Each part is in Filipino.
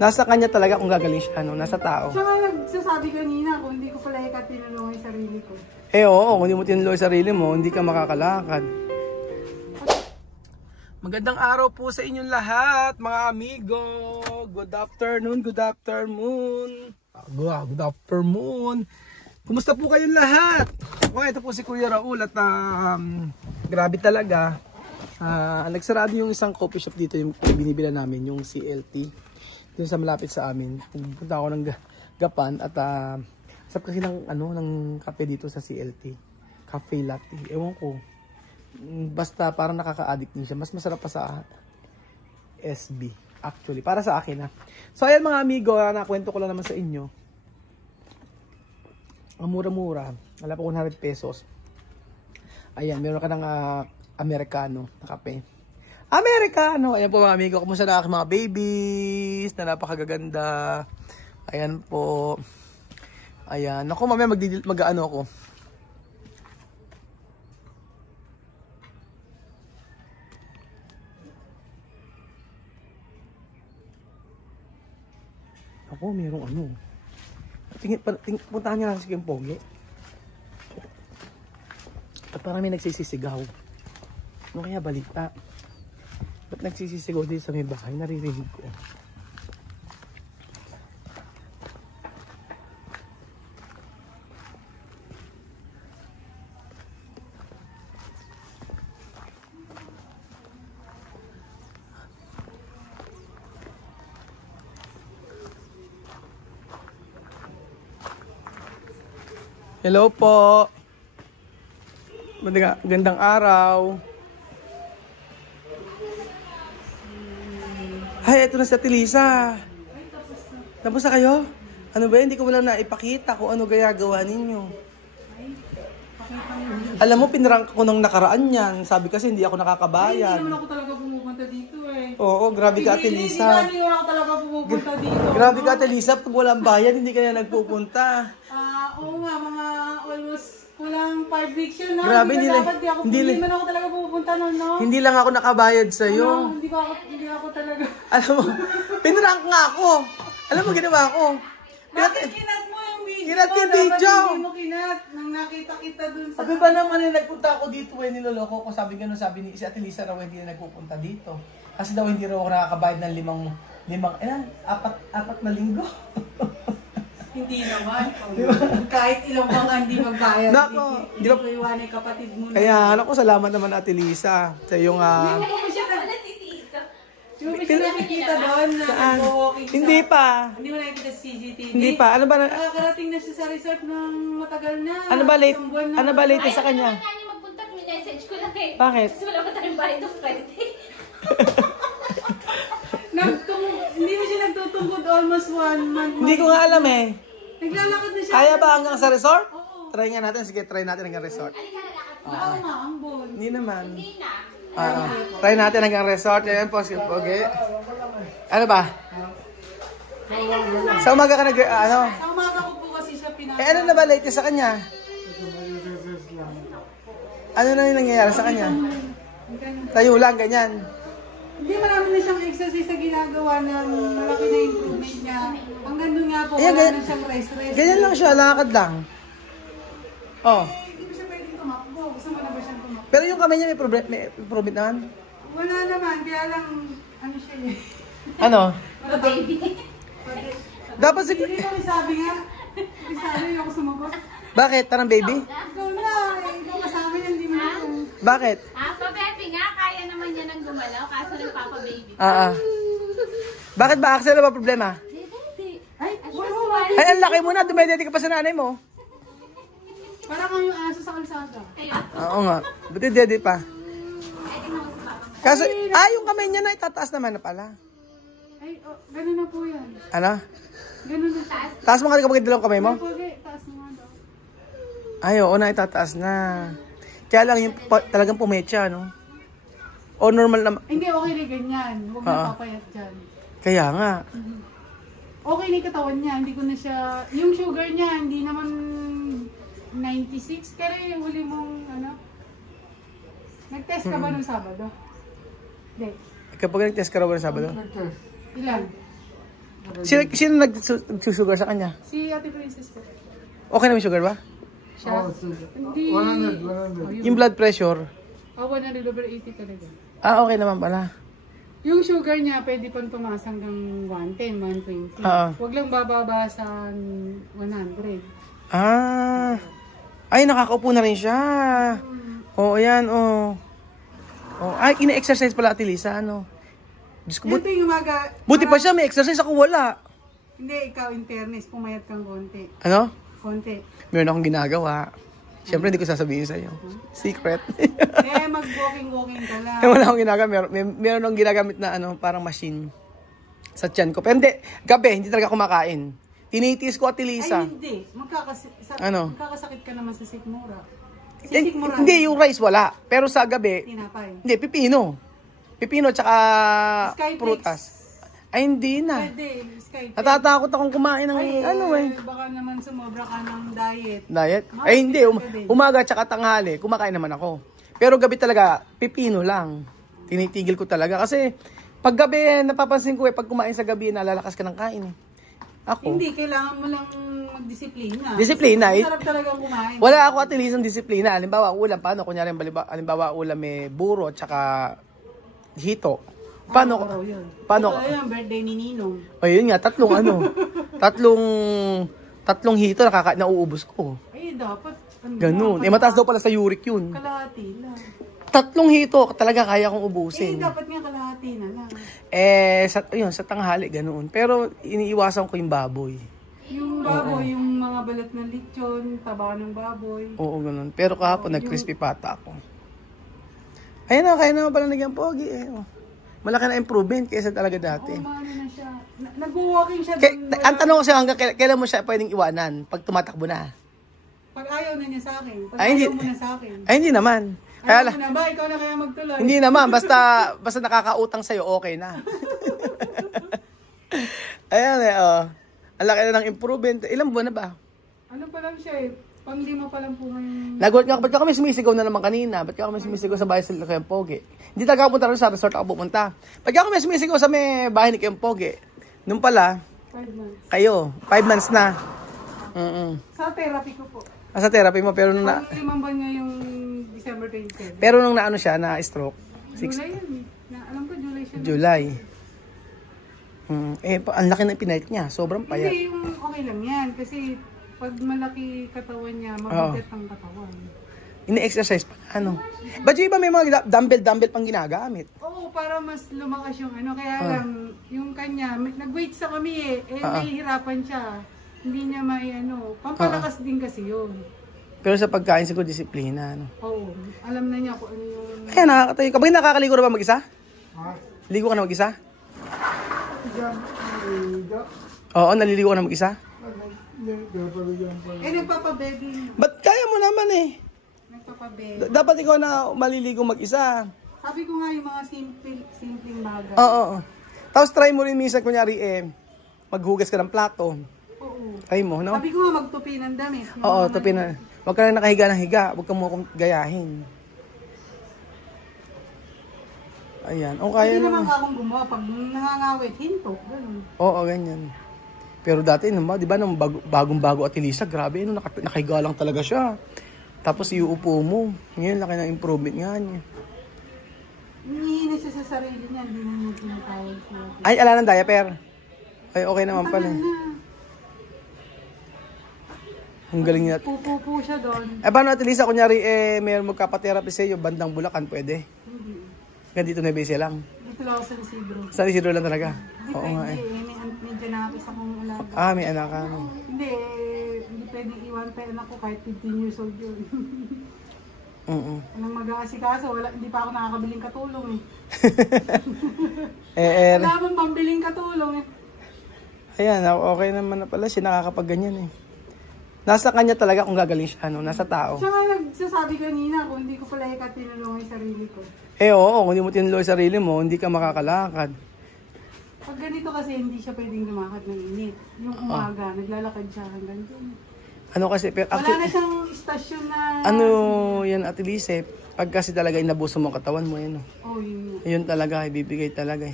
Nasa kanya talaga kung gagaling siya, no? Nasa tao. Siya nga nagsasabi kanina kung hindi ko pala tinulungan yung sarili ko. Eh oo, kung hindi mo tinulungan yung sarili mo, hindi ka makakalakad. Magandang araw po sa inyong lahat, mga amigo. Good afternoon, good afternoon. Good afternoon. Kumusta po kayong lahat? Okay, ito po si Kuya Raul at grabe talaga. Nagsarado yung isang coffee shop dito, yung binibila namin, yung CLT. Doon sa malapit sa amin. Punta ako ng Gapan at sarap kasi ng kape dito sa CLT. Cafe latte. Ewan ko. Basta parang nakaka-addict din siya. Mas masarap pa sa SB. Actually, para sa akin ha. So ayan mga amigo, nakwento ko lang naman sa inyo. Ang mura-mura. Wala pa 100 pesos. Ayan, meron ka ng Americano na kape. Americano! Ayan po mga amigo, kumusta na aking mga babies na napakagaganda. Ayan po. Ayan. Ako mamaya mag-ano ako. Ako, mayroong ano. Puntahan niya lang si Kim Pogi. At parang may nagsisisigaw. Ano kaya balita? Ba't nagsisisigaw dito sa may bahay? Naririnig ko. Hello po. Magandang araw. Ay, eto na si Ate Lisa. Tapos na kayo? Ano ba, hindi ko wala naipakita kung ano gagawa ninyo. Alam mo, pinrank ko nung nakaraan yan. Sabi kasi hindi ako nakakabayad. Hindi naman ako talaga pumupunta dito eh. Oo, grabe ka Ate Lisa. Hindi naman ako talaga pumupunta dito. Grabe ka Ate Lisa, pag walang bayad, hindi ka na nagpupunta. Oo nga, mga almost kulang 5 weeks yun na. Grabe, hindi naman ako talaga pupunta nun, no? Hindi lang ako nakabayad sa'yo. Hindi ako talaga. Alam mo, pinrank nga ako. Alam mo, ginawa ko. Bakit kinat mo yung video? Kinat yung video. Hindi mo kinat. Nang nakita kita dun sa... Sabi ba naman nagpunta ako dito eh, niloloko ko. Sabi ni si Ate Lisa raw hindi na nagpupunta dito. Kasi daw hindi raw ako nakakabayad ng apat na linggo. Hindi naman. Kahit ilang mga hindi magbayad. Nako, hindi ko iwan yung kapatid mo. Kaya ako salamat naman Ate Lisa sa iyong Hindi mo siya nakikita doon na nag-walking siya. Hindi pa. Hindi mo nakikita sa CCTV. Hindi pa. Ano ba? Nakakarating na siya sa resort ng matagal na. Ano ba late sa kanya? Ay, ayaw niya magpunta. Message ko lang eh. Bakit? Kasi wala pa tayong bayad ng Friday. Hindi mo siya nagtutungkod almost 1 month. Hindi ko nga alam eh. Naglalakad na siya. Kaya ba hanggang sa resort? Oo. Try nga natin. Sige, try natin hanggang resort. Oo nga, ang bol. Hindi naman. Hindi na. Try natin hanggang resort. Ayan po, sige po. Okay. Ano ba? Sa umaga ka Sa umaga ko po kasi siya pinaka... ano na ba late sa kanya? Ano na yung nangyayari sa kanya? Tayo lang, ganyan. Hindi, marami na siyang exercise na ginagawa na malaki na improvement niya. Hanggang doon nga po, Ayan, wala na siyang rest. Ganyan lang siya, lakad lang. Oh. Hindi mo siya pwedeng tumakbo. Gusto mo na ba siyang tumakbo? Pero yung kamay niya may improvement naman. Wala naman, kaya lang, ano siya eh. Ano? Baby. Dapat si... Hindi ko sabi nga. Hindi sabi ako sumagot. Bakit? Parang baby? Ikaw na, ikaw kasama niya, hindi mo na. Bakit? Pa-baby nga. Kaya naman niya nang gumalaw. Kaso nagpapa-baby. Bakit ba? Axel, ano ba problema? Ay, wala. Ay, ang laki mo na. Dumedede ka pa sa nanay mo. Parang kang yung aso sa kalsada. Oo nga. Buti dede pa. Kaso, yung kamay niya na itataas naman na pala. Ay, ganun na po yan. Ano? Ganun na taas. Taas mo ka kapag dalawang kamay mo? Taas mo nga daw. Ay, oo na, itataas na. Kaya lang yung talagang pumetsa, no? O normal naman. Hindi, okay na ganyan. Huwag na papayat dyan. Kaya nga. Okay na yung katawan niya. Hindi ko na siya... Yung sugar niya, hindi naman 96. Pero yung huli mong, ano... Nag-test ka ba nung Sabado? Hindi. Kapag nag-test ka raw ba ng Sabado? Ilan? Sino nag-sugar sa kanya? Si Ate Princess po. Okay na may sugar ba? Siya. Hindi. 100. Yung blood pressure? 100/80 talaga. Okay naman pala. Yung sugar niya, pwede pang tumaas hanggang 110, 120. Huwag lang bababa sa 100. Ay, nakakaupo na rin siya. Ayan, Ay, ina-exercise pala Ate Lisa, ano? Diyos ko, Ito yung umaga. buti pa siya, may exercise, ako wala. Hindi, ikaw in fairness, pumayat kang konti. Ano? Konti. Meron akong ginagawa. Siyempre, hindi ko sasabihin sa'yo. Secret. Mag-walking ka lang. Wala akong ginagawa. Meron akong ginagamit na parang machine sa tiyan ko. Pero hindi, gabi, hindi talaga kumakain. Tinitiis ko Ate Lisa. Ay, hindi. Magkakasakit ka naman sa sikmura. Hindi, yung rice wala. Pero sa gabi, Tinapay. hindi, pipino. Pipino tsaka Skyflakes. prutas. Ay, hindi na. Pwede, Skype. Natatakot akong kumain ng Baka naman sumobra ka ng diet. Diet? Ay, hindi. Umaga tsaka tanghali, kumakain naman ako. Pero gabi talaga, pipino lang. Tinitigil ko talaga. Kasi, pag gabi, napapansin ko pag kumain sa gabi, nalalakas ka ng kain. Ako. Hindi, kailangan mo lang magdisiplina. Disiplina. Masarap talaga kumain. Wala ako at least ng disiplina. Halimbawa, ulam. Paano? Kunyari, halimbawa, ulam may buro at saka hito. Paano? Paano? Ito yung birthday ni Ninong. Ayun nga, tatlong hito nauubos ko. Ay, dapat. Ganun. Mataas daw pala sa uric yun. Kalahati lang. 3 hito, talaga kaya kong ubusin. Dapat nga kalahati na lang. Sa tanghali, ganoon. Pero iniiwasan ko yung baboy. Yung baboy, yung mga balat ng lechon, taba ng baboy. Oo, ganun. Pero kahapon, nag-crispy pata ako. Ayun na, kaya naman pala nagyang pogi. Malaki na improvement kaysa talaga dati. Maano na siya. Nag-walking siya. Ang tanong ko siya, hanggang kailan mo siya pwedeng iwanan? Pag tumatakbo na? Pag ayaw na niya sa akin. Pag Ay, ayaw mo na sa akin. Ay, hindi naman. Ayaw mo na ba? Ikaw na kaya magtuloy. Hindi naman, basta nakakautang sa'yo, okay na. Ayan Ang laki na ng improvement. Ilang buwan na ba? Ano pa lang siya Pang-lima pa lang po ngayon. Nagulat nga, ba't ka kami sumisigaw na naman kanina? Ba't ka kami sumisigaw sa bahay sa Kayang Pogi? Hindi talaga ako punta rin sa resort ako pupunta. Ba't ka kami sumisigaw sa may bahay ni Kayang Pogi? Nung pala, 5 months. kayo, 5 months na. Sa therapy ko po. Sa therapy mo, pero nung Pang-limang buwan ngayong December 27. pero nung naano siya, na stroke. July yun alam ko July siya. July. Ang laki ng pinahit niya. Sobrang payat. Hindi, yung okay lang yan. Kasi pag malaki katawan niya, mabigat ang katawan. Ini-exercise pa. Ba't yung iba may mga dumbbell pang ginagamit? Oo, para mas lumakas yung Kaya lang, yung kanya, nag-weight sa kami nahihirapan siya. Hindi niya pampalakas din kasi yun. Pero sa pagkain, siguro disiplina. Oo, alam na niya kung ano yung... Kaya nakakatayo. Kapag nakakaligo na ba mag-isa? Ligo ka na mag-isa? Oo, naliligo ka na mag-isa? Nagpapabedding. Ba't kaya mo naman Nagpapabedding. Dapat ikaw na maliligo mag-isa. Sabi ko nga yung mga simpleng bagay. Oo. Tapos try mo rin minsan, kunyari maghugas ka ng plato. Oo. Try mo, no? Sabi ko nga magtupi ng damit. Oo, tupi na. Huwag ka na nakahiga ng higa. Huwag ka mo akong gayahin. Ayan. O kaya Hindi naman naman. akong gumawa. Pag nangangawit, hinto. Ganun. Oo, ganyan. Pero dati, di ba, nung bagong-bago at Elisa, grabe, nakahiga lang talaga siya. Tapos iuupo mo. Ngayon, laki ng improvement nga niya. Hinihinis siya sa sarili niya. Hindi na niya tinatawag siya. Ay, ala ng diaper. Ay, okay naman pala. Tagal na. Ang galing niya. Pupupo siya doon. Paano at Elisa, kunyari, may magkapatherapy sa'yo, bandang Bulacan, pwede? Hindi. Ganito na base lang. Dito lang ako sa Isidro. Sa Isidro lang talaga. Hindi Oo nga pwede. May janakis akong alaga. May anak ka. Hindi pwedeng iwan tayo anak ko kahit 15 years old yun. Anong mag-aasikaso? Hindi pa ako nakakabiling katulong Wala mong pambiling katulong Ayan, okay naman na pala siya nakakapag-ganyan Nasa kanya talaga kung gagaling siya, nasa tao. Siya nga nagsasabi kanina kung hindi ko pala tinulungan yung sarili ko. Oo, kung hindi mo tinulungan yung sarili mo, hindi ka makakalakad. Pag ganito kasi hindi siya pwedeng lumakad ng init. Yung umaga, naglalakad siya hanggang dun. Pero Wala na siyang istasyon na... yan at least pag kasi talaga inabuso mo ang katawan mo, Oh, yun. Yun talaga, ibibigay talaga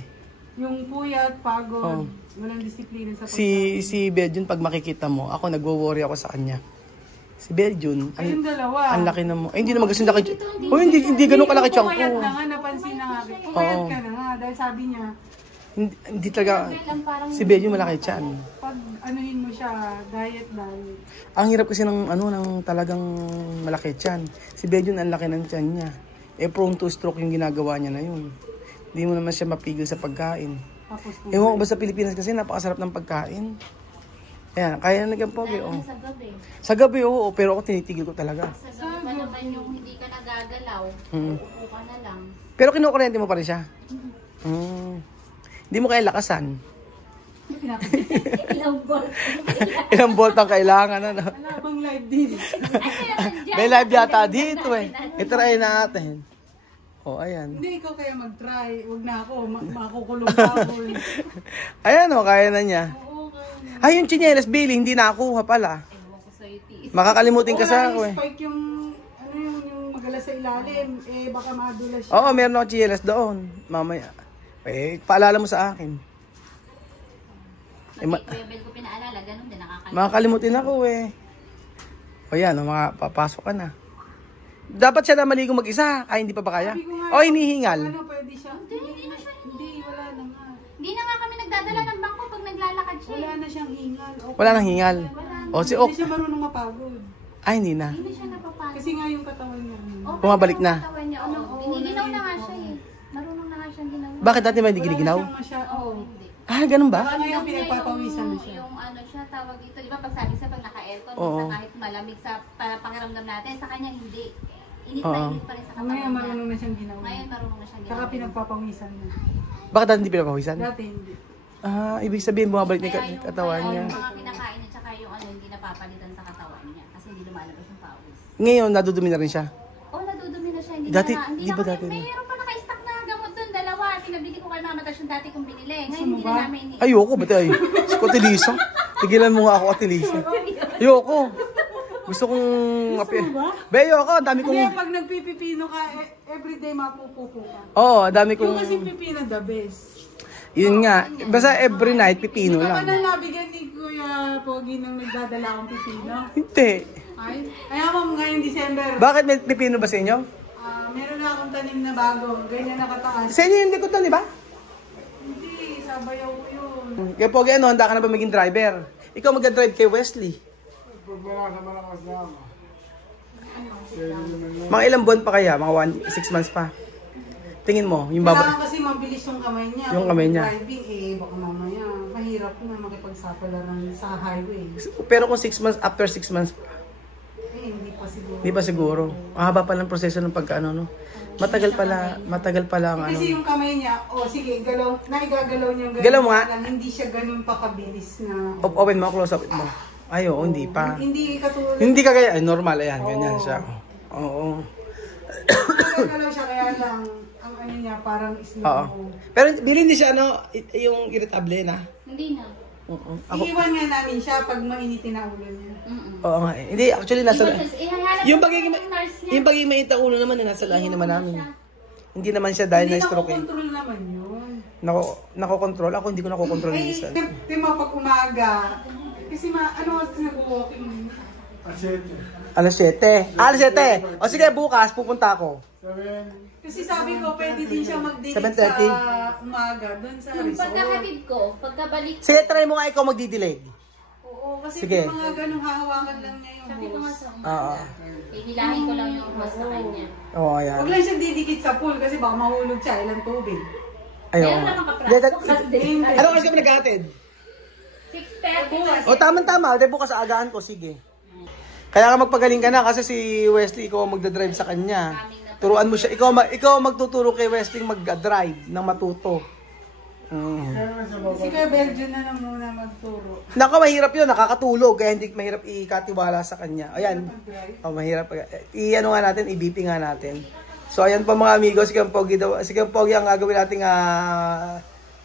Yung puyat, pagod, Oh. walang disiplina sa Si Bedjun, pag makikita mo, ako nagwo-worry ako sa kanya. Si Bedjun, Kayong dalawa. ang laki na mo. Hindi naman kasi laki. Oh, hindi ganun kalaki tiyan ko. Pumayat na nga, napansin na nga. Pumayat ka na nga, dahil sabi niya, Hindi talaga. Si Bedjun malaki tiyan. pag anuhin mo siya, diet. Ang hirap kasi ng talagang malaki tiyan. Si Bedjun ang laki ng tiyan niya. Prone to stroke yung ginagawa niya na yun. Hindi mo naman siya mapigil sa pagkain. Tapos Ewan ko ba sa Pilipinas kasi napakasarap ng pagkain. Ayan, kaya na nagkampogi, oh. Sa gabi. Sa gabi, oo, pero ako tinitigil ko talaga. Sa gabi pa naman yung hindi ka nagagalaw. Uupo ka na lang. Pero kinukurente mo pa rin siya. Hindi mo kaya lakasan. Ilang ball. Ilang volt ang kailangan, ano? wala bang live din. May live yata dito, eh. I-try natin. Oh, ayan. Hindi, ikaw kaya mag-try. Huwag na ako, makukulong pa ako. Ayan, oh, kaya na niya. Oo, kaya na. Ay, yung chinelas, Billy, hindi nakuha pala. Ewan ko sa'yo, tiis. Makakalimutin ka sa ako, eh. Spike yung, yung magalas sa ilalim, baka madulas siya. Oo, meron ako chinelas doon. Mamaya. Paalala mo sa akin. Kuya Bel ko pinaalala, ganun din nakakalimutan. Makakalimutin ako, eh. O yan, papasok ka na. Dapat siya na maligo mag-isa. Ay, hindi pa ba kaya? Sabi ko nga, O, hinihingal. Ano, pwede siya? Hindi na siya. Hindi, wala na nga. Hindi na nga kami nagdadala ng bangko pag naglalakad siya. Wala na siyang hingal. Okay. Wala nang hingal. O, si Ok. Hindi siya marunong mapagod. Ay, hindi na. Hindi na siya napapagod. Kasi nga yung katawan niya. Okay, Bumabalik na. yung katawan niya, oo. Giniginaw na nga siya eh. Marunong na nga siyang ginawa. Bakit dati ba hindi giniginaw? Wala na siyang Oo, hindi. Ah, ganun ba? Baka ngayon Yung- pinagpapawisan na siya. Yung ano siya, tawag dito, di ba pag sabi sa pag naka-aircon, Oo. sa kahit malamig sa pakiramdam natin, sa kanya hindi. Init Oo. na init pa rin sa katawan Ngayon niya. marunong na siyang ginawa. Ngayon marunong na siyang Saka ginawa. pinagpapawisan niya. Bakit dati hindi pinapawisan? Dati hindi. Ah, ibig sabihin bumabalik na Kaya yung yung katawan niya. Yung mga kinakain niya, tsaka yung ano, hindi napapalitan sa katawan niya. Kasi hindi lumalabas yung pawis. Ngayon, nadudumi na rin siya. Oh, nadudumi na siya. Hindi Dati- na, hindi di na ba kami, dati? mayroon pa naka-stock na gamot dun, dalawa. Pinabili ko kay Mama Tash yung dati kong binili. Ngayon mo hindi ba? na namin Ayoko, ba't ay? Si Cotilisa. Tigilan mo nga ako, Cotilisa. Ayoko. Gusto kong... Be, ayoko. Ang dami kong... Hindi, pag nagpipipino ka, everyday mapupupo ka. Oo, ang dami Yung kong... kasi pipino the best. Yun nga. Basta every night, pipino Hindi ka ba lang. na nabigyan ni Kuya Pogi nang nagdadala akong pipino? Hindi. Ay, kaya mo ngayong December, Bakit may pipino ba sa inyo? meron na akong tanim na bago. Ganyan nakataas. Sa inyo yung likod na, di ba? Hindi, sabayaw ko yun. Kaya Pogi, ano, handa ka na ba maging driver? Ikaw mag-drive kay Wesley. Mga ilang buwan pa kaya? Mga 6 months pa? Tingin mo, yung Kailangan baba... kasi mabilis yung kamay niya. Yung Kung kamay niya. driving, baka mamaya, mahirap na makipagsapalaran sa highway. Pero kung 6 months, after 6 months, Hindi pa siguro. hindi pa siguro. Mahaba pa lang proseso ng pagkaano, no? Matagal pala ang ano. Kasi yung kamay niya, sige, naigagalaw niya ganun. Galaw mo nga. Lang, hindi siya ganun pa kabilis na. Open mo, close up mo. Ay, oo, hindi pa. Hindi katulad. Hindi ka kaya, ay, normal, ayan, ganyan siya. Oo. Nagagalaw siya kaya lang, ang ano niya, parang slow. Oo. Pero Billy, hindi siya, ano, yung irritable na. Hindi na. Oo. Ako, Iiwan nga namin siya pag mainitin na ulo niya. oo nga eh. Hindi, actually, nasa... Ihahanap Yung ko pagiging, yung nurse niya. yung pagiging mainit ang ulo naman, nasa lahi naman namin. Hindi naman siya dahil Hindi na-stroke eh. nakokontrol naman yun. Nakokontrol. Ako hindi ko nakokontrol Ay, minsan. di ba pag umaga, kasi ano kasi nag-walking. Alas 7. Alas 7. O sige, bukas pupunta ako. Kasi sabi ko, pwede din siya mag-delete 7:30. sa umaga, doon sa Yung resort. pagkakatid ko, pagkabalik ko, Sige, try mo nga ikaw magdidilig. Oo, kasi Sige. yung mga ganong hahawakan lang niya yung sabi ko nga hose. sa Oo. Hinilahin ko lang yung hose sa kanya. Oo, ayan. Huwag lang siya didikit sa pool kasi baka mahulog siya, ilang tubig. Ayun. Meron naman kapraso. Hindi. Ano kasi kami naghahatid? 6:30. O tamang-tama, dahil bukas aagaan ko, sige. Kaya ka magpagaling ka na kasi si Wesley, ikaw ang magdadrive sa kanya. Turuan mo siya. Ikaw ang magtuturo kay Wesley mag-drive ng matuto. Si Kuya Belgian na lang muna magturo. Nako, mahirap yun. Nakakatulog. Kaya hindi mahirap ikatiwala sa kanya. Ayan. Oh, mahirap. I-ano nga natin, i-BP nga natin. So, ayan pa mga amigo. Si Kampogi ang gagawin natin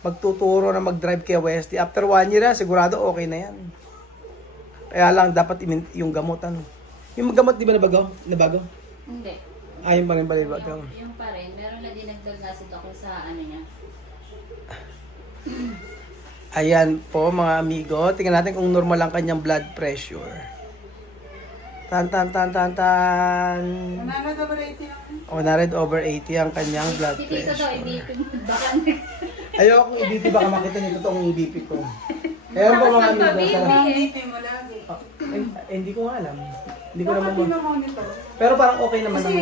magtuturo na mag-drive kay Wesley. After 1 year, sigurado okay na yan. Kaya lang, dapat yung gamot, ano. Yung gamot, di ba nabago? Hindi. Ayun pa rin ba? Yung pa rin. Meron na dinagdag na si Doc sa ano niya. Ayan po mga amigo. Tingnan natin kung normal ang kanyang blood pressure. Tan. 100/80 ang kanyang blood Si Tito daw, pressure. ibipin mo. Baka Ayoko kung ibp, baka makita niyo totoong ibp ko. Ayan po mga amigo. Hindi ko nga alam. Hindi ko naman Pero parang okay naman ang...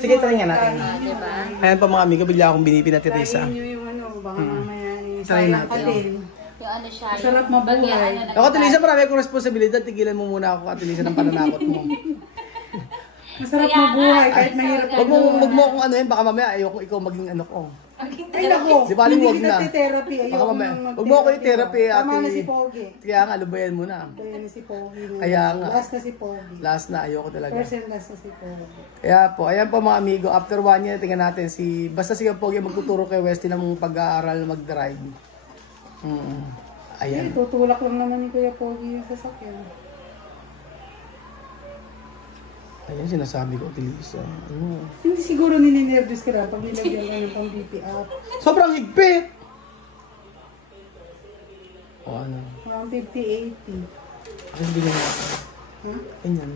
Sige, try nga natin. diba? Ayan po mga amigo, bigla akong binipin na Teresa. Baka mamaya Try natin. Yung ano siya. Masarap mabuhay. Ako, Teresa, marami akong responsibilidad. Tigilan mo muna ako, Teresa, ng pananakot mo. Masarap mabuhay kahit mahirap Wag mo akong ano yun, baka mamaya ayoko ikaw maging ano ko. Ay nako, Di ba, hindi wag kita na. therapy. Baka mamaya. Wag mo ako i-therapy, ate. Tama na si Pogi. Kaya nga, lubayan mo na. Kaya na si Pogi. Kaya nga. Last na si Pogi. Last na, ayoko talaga. Person last na si Pogi. Kaya po, ayan po mga amigo, after 1 year, tingnan natin si, basta si Pogi magtuturo kay Westy ng pag-aaral mag-drive. Ayan. Tutulak lang naman ni Kuya Pogi yung sasakyan. Ayan, sinasabi ko, Tilisa. Ano? Hindi siguro nininervous ka na pag nilagyan ka ng pang BP up. Sobrang higpit! O ano? Around 50-80. Ako hindi na ako. Ha? Ganyan.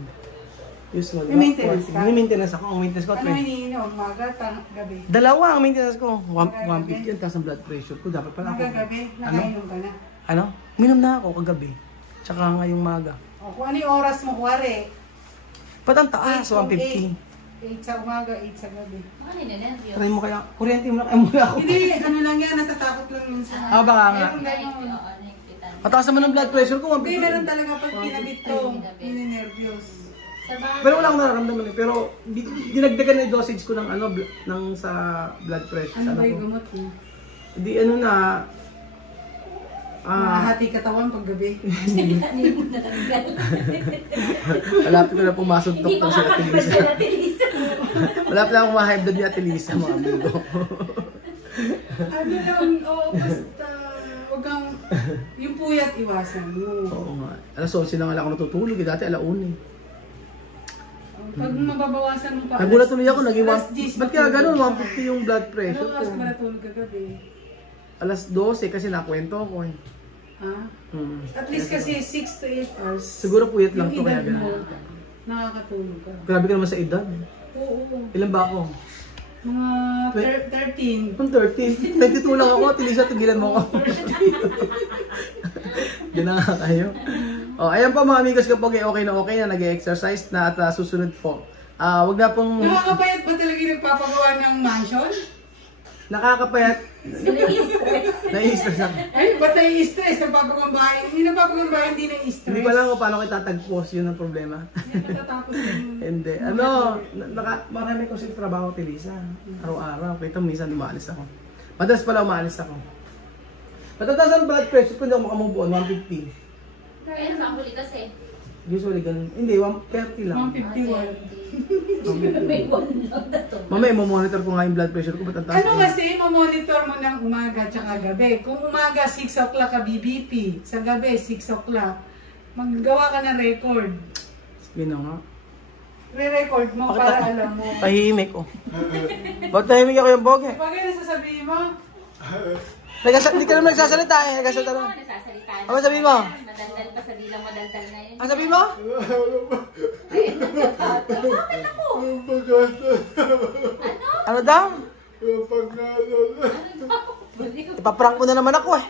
Usual. May maintenance ka? May maintenance ako. Ang maintenance ko, Ano hinihinom? Umaga, gabi? dalawa ang maintenance ko. 150 ang taas ang blood pressure ko. Dapat pala ako. Magagabi? Nakainom ka na? Ano? Minom na ako kagabi. Tsaka ngayong maga. O kung ano yung oras mo, kuwari. Ba't ang taas? 150. 8 sa umaga, 8 sa gabi. Baka ninenervyos. Try mo kaya. Kuryente mo na kaya muna ako. Hindi, ano lang yan, natatakot lang minsan. Baka nga. Meron ganun. Oo, nagpitan. Mataas naman ang blood pressure ko. Hindi, 150. meron talaga pag kinabit to, nininervyos. Sa bahay. Pero wala akong nararamdaman eh. Pero dinagdagan na yung dosage ko ng ano, ng sa blood pressure. Ano Sa ba ko. yung gamot mo? Di ano na. Mahati katawan pag gabi. Hindi mo natanggal. Malapit ko na pumasok Hindi doktor pa si Ate kakakabas Lisa. ka natin, Lisa. Malapit na akong ma-high blood ni Ate Lisa, mga amigo. Ano lang, oo, basta, wag kang, yung puyat iwasan mo. Oo nga. Alas 11 na nga lang ako natutulog. Dati alauna eh. Pag mababawasan mo pa. Nagulat tuloy ako. Naging alas 10 ba't kaya ganun? matulog ka. 150 yung blood pressure Ano ko. oras ka natulog kagabi? Alas 12 kasi nakwento ko eh. Ha? Hmm. At least kasi 6 to 8 hours. Siguro puyat lang to Yung kaya edad mo, ganun. nakakatulog ka. Grabe ka naman sa edad. Oo. Ilan ba ako? Mga 13. Kung 30. 22 lang ako. Ate Lisa, tigilan mo ako. Yan na nga kayo. O, ayan po mga amigos, kapag okay na nag-exercise na at susunod po. Wag na pong Nakakapayat ba talaga yung nagpapagawa ng mansion? nakakapayat. Nai-stress ako. Ay, ba't nai-stress? Nagpapagawang bahay? Hindi nagpapagawang bahay, hindi nai-stress. Hindi pa lang kung paano kita tagpos, yun ang problema. Hindi matatapos yung... Hindi. Ano, marami ko sa trabaho, Tilisa. Araw-araw. Kaya ito, minsan umaalis ako. Madalas pala umaalis ako. Matataas ang blood pressure ko, hindi ako makamove on, 150. Ayun, sa huli kasi. Usually ganun. Hindi, 130 lang. 151. May one lang na to. Mamaya, monitor ko nga yung blood pressure ko, ba't ang taas? Ano kasi, mamonitor mo ng umaga tsaka gabi. Kung umaga, 6 o'clock ka BBP. Sa gabi, 6 o'clock. Maggawa ka ng record. Yun na nga. Re-record mo Bakit para ako? alam mo. Tahimik ko. Ba't tahimik ako yung boge? Pag ano sasabihin mo? Hindi ka naman nagsasalita eh. Nagsasalita Hindi naman. mo nagsasalita. Ano sabihin mo? Madaldal pa sa bilang madaldal na yun. Ano sabihin mo? Bakit ako? Ano daw? Ano daw? Ipaprank mo na naman ako eh.